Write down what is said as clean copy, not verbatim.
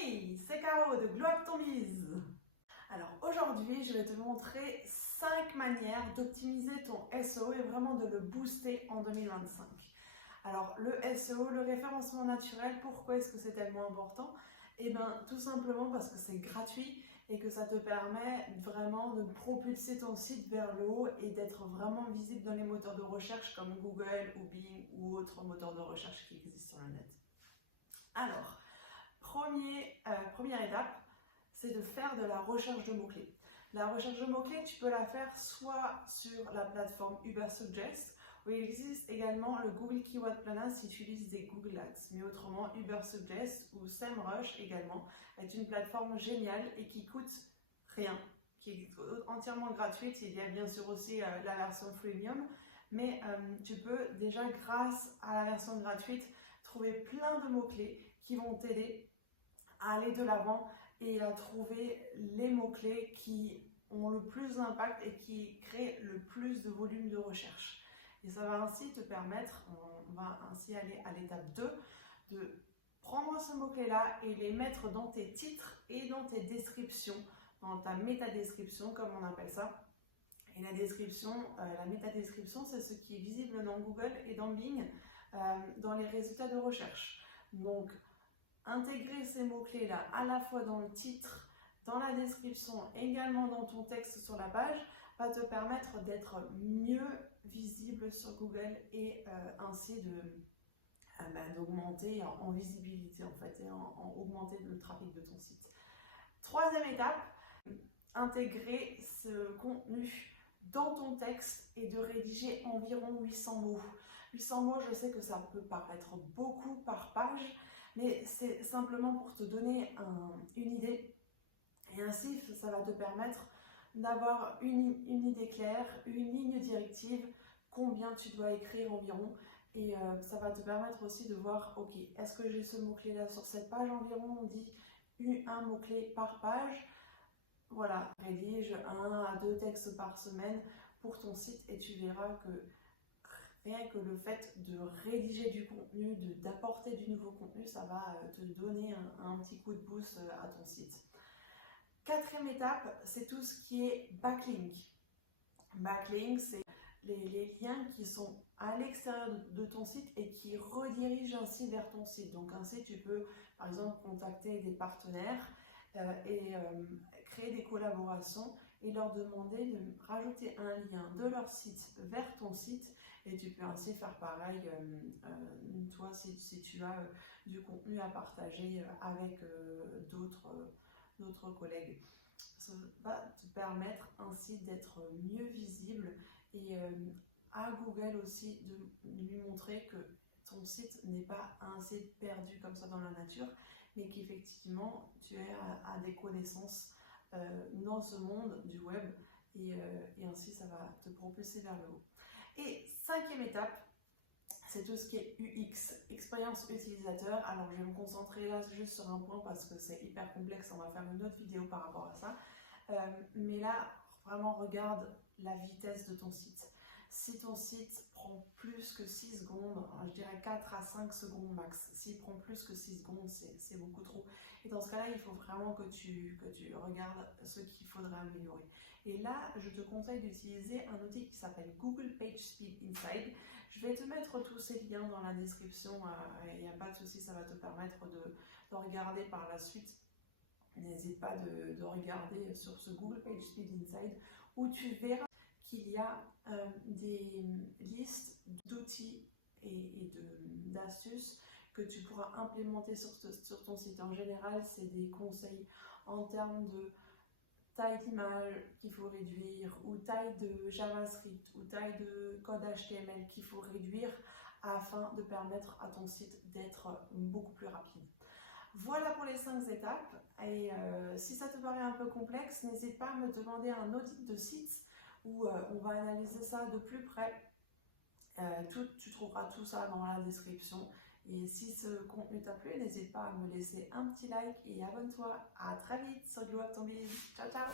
Hey, c'est Caro de Glow Up ton Biz. Alors aujourd'hui, je vais te montrer 5 manières d'optimiser ton SEO et vraiment de le booster en 2025. Alors le SEO, le référencement naturel, pourquoi est-ce que c'est tellement important? Eh bien tout simplement parce que c'est gratuit et que ça te permet vraiment de propulser ton site vers le haut et d'être vraiment visible dans les moteurs de recherche comme Google ou Bing ou autres moteurs de recherche qui existent sur le net. Alors, première étape, c'est de faire de la recherche de mots-clés. La recherche de mots-clés, tu peux la faire soit sur la plateforme Ubersuggest, où il existe également le Google Keyword Planner si tu utilises des Google Ads. Mais autrement, Ubersuggest ou SEMrush également est une plateforme géniale et qui coûte rien, qui est entièrement gratuite. Il y a bien sûr aussi la version freemium, mais tu peux déjà, grâce à la version gratuite, trouver plein de mots-clés qui vont t'aider à aller de l'avant et à trouver les mots-clés qui ont le plus d'impact et qui créent le plus de volume de recherche. Et ça va ainsi te permettre, on va ainsi aller à l'étape 2, de prendre ce mot-clé-là et les mettre dans tes titres et dans tes descriptions, dans ta métadescription comme on appelle ça. Et la description, la métadescription, c'est ce qui est visible dans Google et dans Bing, dans les résultats de recherche. Donc, intégrer ces mots-clés-là à la fois dans le titre, dans la description, également dans ton texte sur la page, va te permettre d'être mieux visible sur Google et ainsi d'augmenter en visibilité en fait et en augmenter le trafic de ton site. Troisième étape, intégrer ce contenu dans ton texte et de rédiger environ 800 mots. 800 mots, je sais que ça peut paraître beaucoup par page, mais c'est simplement pour te donner une idée. Et ainsi, ça va te permettre d'avoir une idée claire, une ligne directive, combien tu dois écrire environ. Et ça va te permettre aussi de voir, ok, est-ce que j'ai ce mot-clé là sur cette page environ? On dit un mot-clé par page. Voilà, rédige 1 à 2 textes par semaine pour ton site et tu verras que rien que le fait de rédiger du contenu, d'apporter du nouveau contenu, ça va te donner un petit coup de boost à ton site. Quatrième étape, c'est tout ce qui est backlink. Backlink, c'est les liens qui sont à l'extérieur de ton site et qui redirigent ainsi vers ton site. Donc ainsi, tu peux par exemple contacter des partenaires et créer des collaborations et leur demander de rajouter un lien de leur site vers ton site. Et tu peux ainsi faire pareil, toi, si tu as du contenu à partager avec d'autres collègues. Ça va te permettre ainsi d'être mieux visible et à Google aussi de lui montrer que ton site n'est pas un site perdu comme ça dans la nature, mais qu'effectivement tu es à des connaissances dans ce monde du web et ainsi ça va te propulser vers le haut. Et cinquième étape, c'est tout ce qui est UX, expérience utilisateur. Alors je vais me concentrer là juste sur un point parce que c'est hyper complexe, on va faire une autre vidéo par rapport à ça. Mais là, vraiment regarde la vitesse de ton site. Si ton site prend plus que 6 secondes, je dirais 4 à 5 secondes max. S'il prend plus que 6 secondes, c'est beaucoup trop. Et dans ce cas-là, il faut vraiment que tu regardes ce qu'il faudrait améliorer. Et là, je te conseille d'utiliser un outil qui s'appelle Google PageSpeed Inside. Je vais te mettre tous ces liens dans la description. Il n'y a pas de souci, ça va te permettre de regarder par la suite. N'hésite pas de regarder sur ce Google PageSpeed Inside où tu verras qu'il y a des listes d'outils et d'astuces que tu pourras implémenter sur ton site. En général, c'est des conseils en termes de taille d'image qu'il faut réduire, ou taille de JavaScript, ou taille de code HTML qu'il faut réduire afin de permettre à ton site d'être beaucoup plus rapide. Voilà pour les 5 étapes. Et si ça te paraît un peu complexe, n'hésite pas à me demander un audit de site où on va analyser ça de plus près. Tu trouveras tout ça dans la description. Et si ce contenu t'a plu, n'hésite pas à me laisser un petit like et abonne-toi. À très vite sur Glow Up ton Biz. Ciao, ciao!